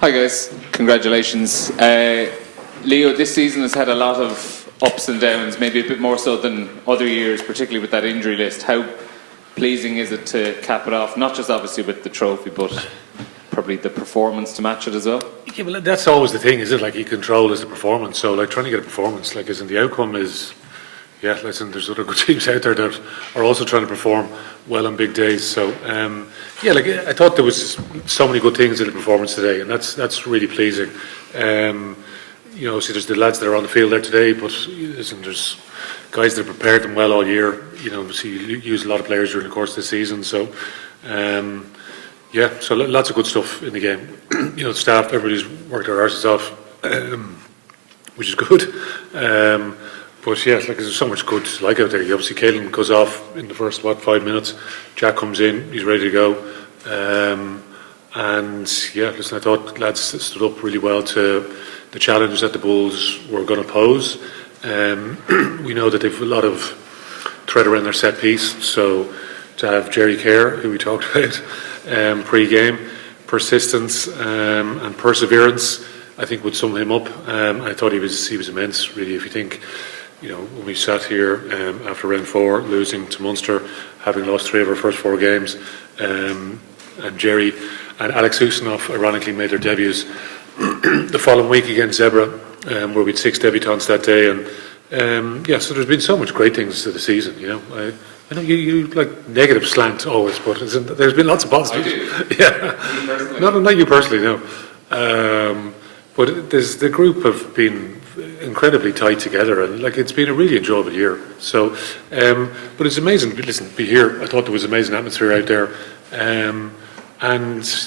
Hi guys, congratulations. Leo, this season has had a lot of ups and downs, maybe a bit more so than other years, particularly with that injury list. How pleasing is it to cap it off, not just obviously with the trophy, but probably the performance to match it as well? Yeah, well, that's always the thing, is it? Like, you control is the performance. So, like, trying to get a performance, like, isn't the outcome is, yeah, listen, there's other good teams out there that are also trying to perform well on big days. So, yeah, like, I thought there was so many good things in the performance today, and that's really pleasing. You know, see, there's the lads that are on the field there today, but listen, there's guys that have prepared them well all year. You know, see, you use a lot of players during the course of the season. So, yeah, so lots of good stuff in the game. You know, the staff, everybody's worked their arses off, which is good. But yeah, like, there's so much good to like out there. Obviously, Caelan goes off in the first 5 minutes. Jack comes in, he's ready to go. And yeah, listen, I thought lads stood up really well to the challenge that the Bulls were going to pose. We know that they've a lot of thread around their set piece. So to have Jerry Kerr, who we talked about pre-game, persistence and perseverance, I think would sum him up. I thought he was immense, really. If you think, you know, when we sat here after round 4, losing to Munster, having lost 3 of our first 4 games, and Jerry and Alex Usinoff ironically made their debuts the following week against Zebra, where we had 6 debutants that day, and yeah, so there's been so much great things to the season. You know, I know you like negative slant always, but there's been lots of positives. I do. Yeah, not you personally, no. But the group have been incredibly tight together, and like, it's been a really enjoyable year. So, but it's amazing. Listen, be here. I thought there was amazing atmosphere out there, and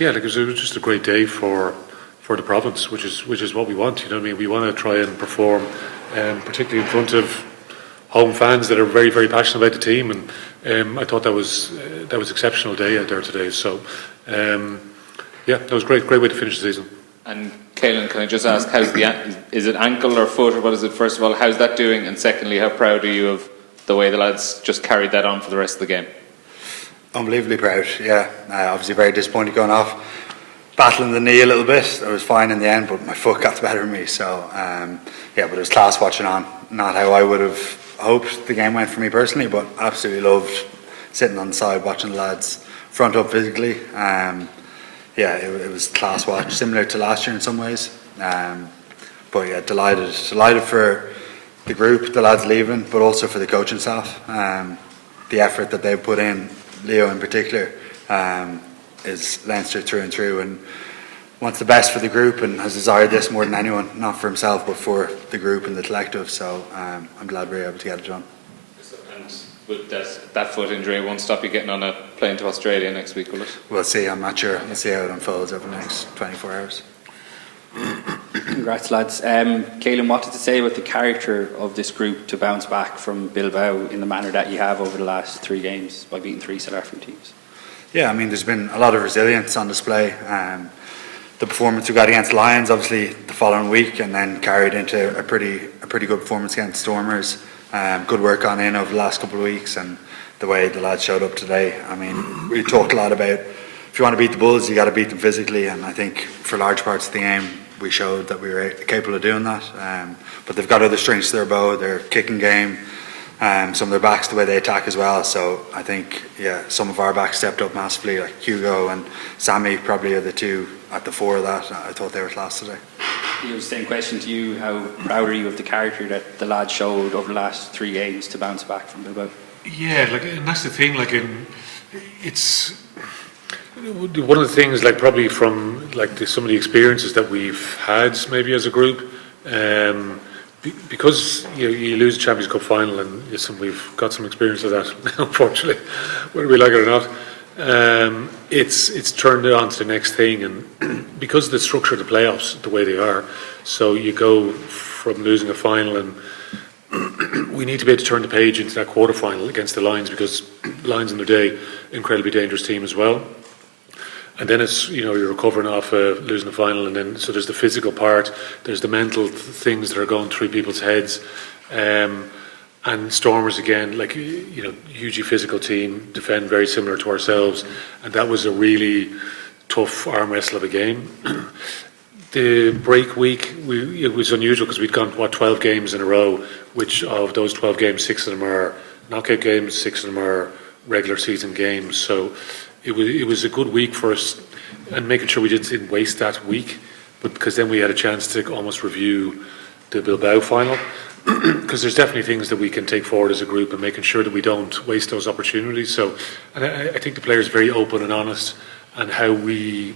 yeah, like, it was just a great day for the province, which is what we want. You know what I mean? We want to try and perform, particularly in front of home fans that are very, very passionate about the team, and I thought that was exceptional day out there today. So, yeah, that was great way to finish the season. And Caelan, can I just ask, is it ankle or foot, or what is it? First of all, how's that doing? And secondly, how proud are you of the way the lads just carried that on for the rest of the game? Unbelievably proud, yeah. Obviously very disappointed going off. Battling the knee a little bit. I was fine in the end, but my foot got the better of me. So, yeah, but it was class watching on. Not how I would have hoped the game went for me personally, but absolutely loved sitting on the side watching the lads front up physically. Yeah, it was class watch, similar to last year in some ways. But yeah, delighted for the group, the lads leaving, but also for the coaching staff. The effort that they've put in, Leo in particular, is Leinster through and through, and wants the best for the group, and has desired this more than anyone, not for himself, but for the group and the collective. So I'm glad we were able to get it done. And with that foot injury, won't stop you getting on a plane to Australia next week, will it? We'll see. I'm not sure. We'll see how it unfolds over the next 24 hours. Congrats, lads. Caelan, what did it say about the character of this group to bounce back from Bilbao in the manner that you have over the last 3 games by beating 3 South African teams? Yeah, I mean, there's been a lot of resilience on display. The performance we got against Lions, obviously, the following week, and then carried into a pretty good performance against Stormers. Good work on in over the last couple of weeks, and the way the lads showed up today. I mean, we talked a lot about, if you want to beat the Bulls, you got to beat them physically, and I think for large parts of the game we showed that we were capable of doing that. But they've got other strengths to their bow, their kicking game, some of their backs, the way they attack as well. So I think, yeah, some of our backs stepped up massively, like Hugo and Sammy probably are the 2 at the fore of that. I thought they were class today. Same question to you. How proud are you of the character that the lads showed over the last 3 games to bounce back from Bilbao? Yeah, like, and that's the thing. Like, it's one of the things, like, probably from like some of the experiences that we've had maybe as a group, because you lose a Champions Cup final, and listen, we've got some experience of that, unfortunately, whether we like it or not. It's turned it on to the next thing, and because of the structure of the playoffs, the way they are, so you go from losing a final, and we need to be able to turn the page into that quarter final against the Lions, because Lions in their day, incredibly dangerous team as well. And then it's, you're recovering off losing the final, and then so there's the physical part, there's the mental things that are going through people's heads, and Stormers again, like, hugely physical team, defend very similar to ourselves, and that was a really tough arm wrestle of a game. The break week, it was unusual because we'd gone, 12 games in a row, which of those 12 games, 6 of them are knockout games, 6 of them are regular season games. So it was a good week for us, and making sure we didn't waste that week, but because then we had a chance to almost review the Bilbao final, because there's definitely things that we can take forward as a group, and making sure that we don't waste those opportunities. So, and I think the players are very open and honest, and how we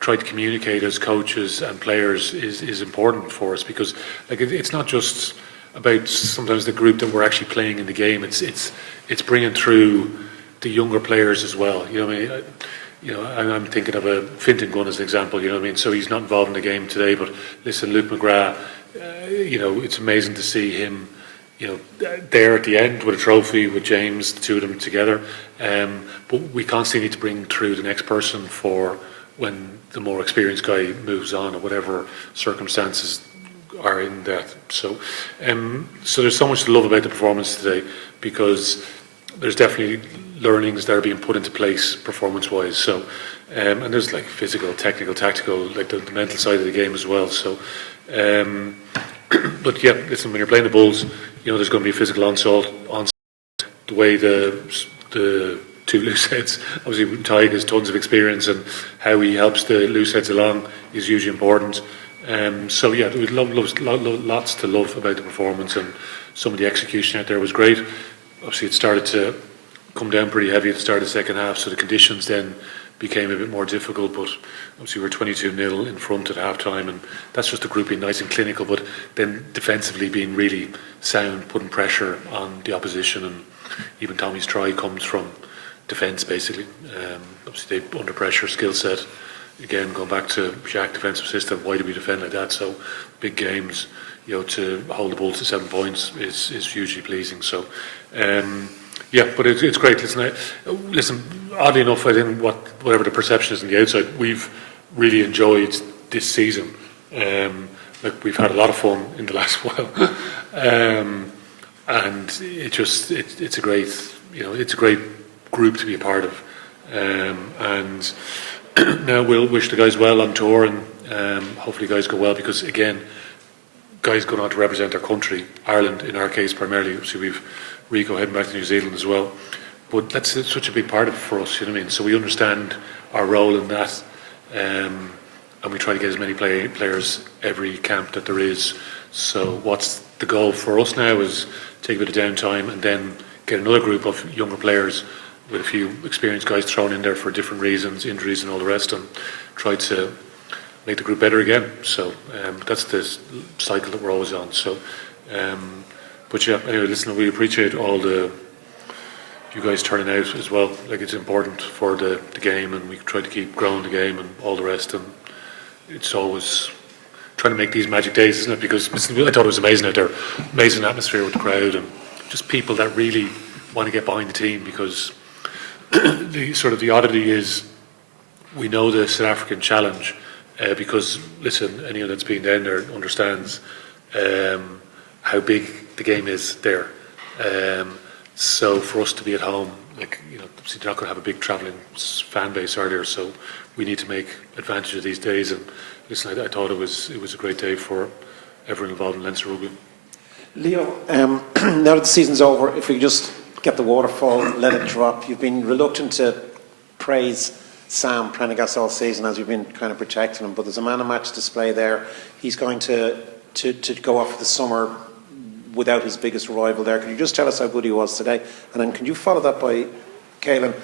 try to communicate as coaches and players is important for us, because like it's not just about sometimes the group that we're actually playing in the game. It's bringing through the younger players as well. You know what I mean? I'm thinking of a Fintan Gunn as an example. You know what I mean? So he's not involved in the game today, but listen, Luke McGrath. It's amazing to see him. There at the end with a trophy with James, the two of them together. But we constantly need to bring through the next person for when the more experienced guy moves on, or whatever circumstances are in that. So there's so much to love about the performance today, because there's definitely learnings that are being put into place performance-wise. So and there's like physical, technical, tactical, like the mental side of the game as well. So but yeah, listen, when you're playing the Bulls, there's going to be physical onslaught. The way the two loose heads, obviously Tyg has tons of experience, and how he helps the loose heads along is hugely important. So yeah, we'd lots to love about the performance, and some of the execution out there was great. Obviously it started to come down pretty heavy at the start of the second half, so the conditions then became a bit more difficult, but obviously we're 22-0 in front at half-time, and that's just the group being nice and clinical, but then defensively being really sound, putting pressure on the opposition, and even Tommy's try comes from defence basically. Obviously they under pressure skill set, again going back to Jack defensive system, why do we defend like that? So big games, to hold the Bulls to 7 points is hugely pleasing. So yeah, but it's great. Listen, oddly enough, I think whatever the perception is on the outside, we've really enjoyed this season. We've had a lot of fun in the last while, and it's a great group to be a part of. And now we'll wish the guys well on tour, and hopefully guys go well, because again, guys going on to represent their country, Ireland in our case primarily. Obviously we've Rico heading back to New Zealand as well, but that's such a big part of it for us, you know what I mean? So we understand our role in that, and we try to get as many players every camp that there is. So what's the goal for us now is take a bit of downtime, and then get another group of younger players with a few experienced guys thrown in there for different reasons, injuries and all the rest, and try to make the group better again. So that's the cycle that we're always on. So but yeah, anyway, listen, we appreciate all you guys turning out as well. Like, it's important for the game, and we try to keep growing the game and all the rest, and it's always trying to make these magic days, isn't it? Because listen, I thought it was amazing out there, amazing atmosphere with the crowd, and just people that really want to get behind the team, because the oddity is we know the South African challenge, because listen, anyone that's been down there understands how big the game is there. So for us to be at home, obviously they're not going to have a big travelling fan base earlier, so we need to make advantage of these days. And listen, I thought it was a great day for everyone involved in Leinster Rugby. Leo, now that the season's over, if we could just get the waterfall, let it drop. You've been reluctant to praise Sam Prendergast all season, as you've been kind of protecting him, but there's a man of match display there. He's going to go off for the summer without his biggest rival there. Can you just tell us how good he was today? And then can you follow that by Caelan?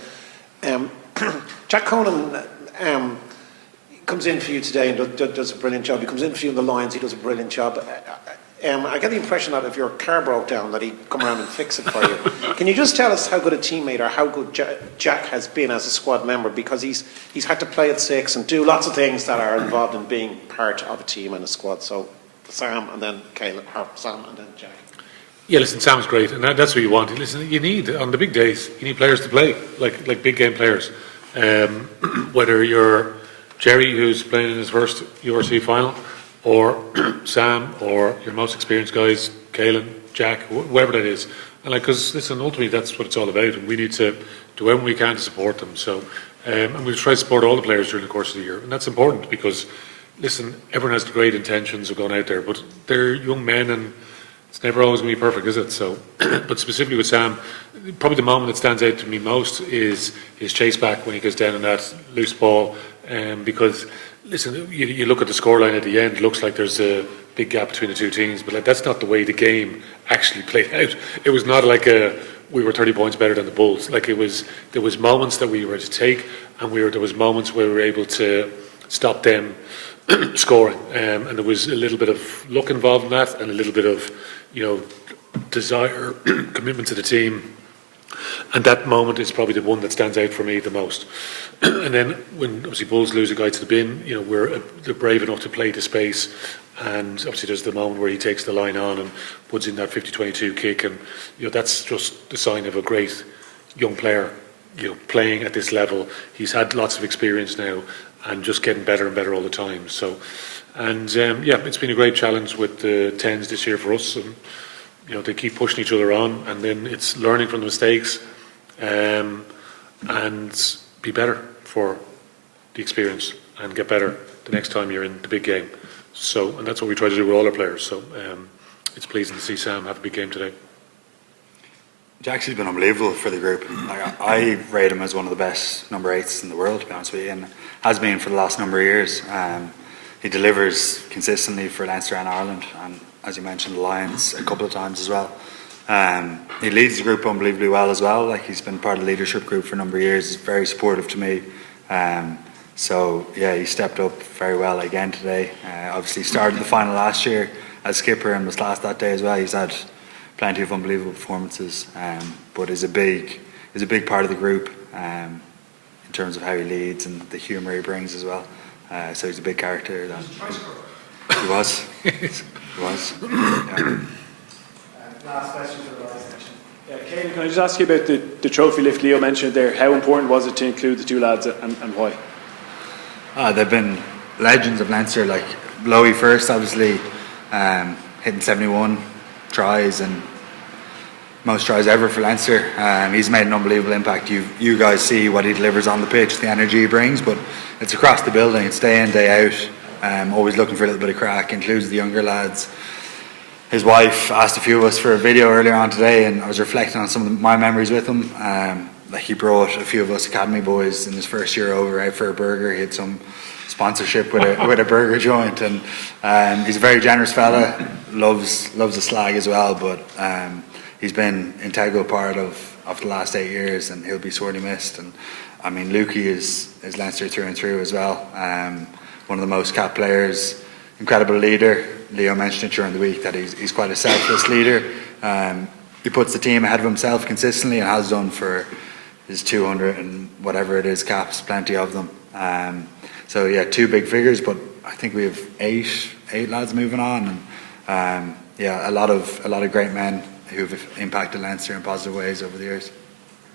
Jack Conan comes in for you today and does a brilliant job. He comes in for you in the Lions, he does a brilliant job. I get the impression that if your car broke down, that he'd come around and fix it for you. Can you just tell us how good a teammate, or how good Jack has been as a squad member? Because he's had to play at 6 and do lots of things that are involved in being part of a team and a squad. So Sam and then Caelan, or Sam and then Jack. Yeah, listen, Sam's great, and that's what you want. Listen, you need, on the big days, you need players to play, like big game players. Whether you're Jerry, who's playing in his first URC final, or Sam, or your most experienced guys, Caelan, Jack, whoever that is. And because listen, ultimately that's what it's all about, and we need to do everything we can to support them. So, and we'll try to support all the players during the course of the year, and that's important because listen, everyone has great intentions of going out there, but they're young men and it's never always going to be perfect, is it? So, but specifically with Sam, probably the moment that stands out to me most is his chase back when he goes down on that loose ball. Because, listen, you look at the scoreline at the end, it looks like there's a big gap between the two teams, but like, that's not the way the game actually played out. It was not like we were 30 points better than the Bulls. Like there was moments that we were to take, and there was moments where we were able to stop them scoring, and there was a little bit of luck involved in that, and a little bit of desire, commitment to the team, and that moment is probably the one that stands out for me the most. And then when obviously Bulls lose a guy to the bin, they're brave enough to play the space, and obviously there's the moment where he takes the line on and puts in that 50-22 kick, and that's just the sign of a great young player, playing at this level. He's had lots of experience now, and just getting better and better all the time. So, and it's been a great challenge with the 10s this year for us, and they keep pushing each other on, and then it's learning from the mistakes, and be better for the experience and get better the next time you're in the big game. So, and that's what we try to do with all our players. So, it's pleasing to see Sam have a big game today. Jack's been unbelievable for the group. I rate him as one of the best number 8s in the world, to be honest with you, and has been for the last number of years. He delivers consistently for Leinster and Ireland, and as you mentioned, the Lions a couple of times as well. He leads the group unbelievably well as well. Like, he's been part of the leadership group for a number of years. He's very supportive to me. So yeah, he stepped up very well again today. Obviously started the final last year as skipper and was last that day as well. He's had plenty of unbelievable performances, but is a big part of the group in terms of how he leads and the humour he brings as well. So he's a big character. He was. He was. Yeah. Last question for the last section. Caelan, can I just ask you about the trophy lift Leo mentioned there? How important was it to include the two lads, and why? They've been legends of Leinster. Like Lowy first, obviously, hitting 71 tries and most tries ever for Leinster. He's made an unbelievable impact. You guys see what he delivers on the pitch, the energy he brings, but it's across the building. It's day in, day out. Always looking for a little bit of crack. Includes the younger lads. His wife asked a few of us for a video earlier on today, and I was reflecting on some of my memories with him. Like, he brought a few of us academy boys in his first year over out for a burger. He had some sponsorship with a burger joint, and he's a very generous fella. Loves a slag as well, but he's been an integral part of the last 8 years, and he'll be sorely missed. And I mean, Lukey is Leinster through and through as well. One of the most capped players, incredible leader. Leo mentioned it during the week that he's quite a selfless leader. He puts the team ahead of himself consistently and has done for his 200 and whatever it is caps, plenty of them. So yeah, 2 big figures, but I think we have eight lads moving on, and yeah, a lot of great men who've impacted Leinster in positive ways over the years.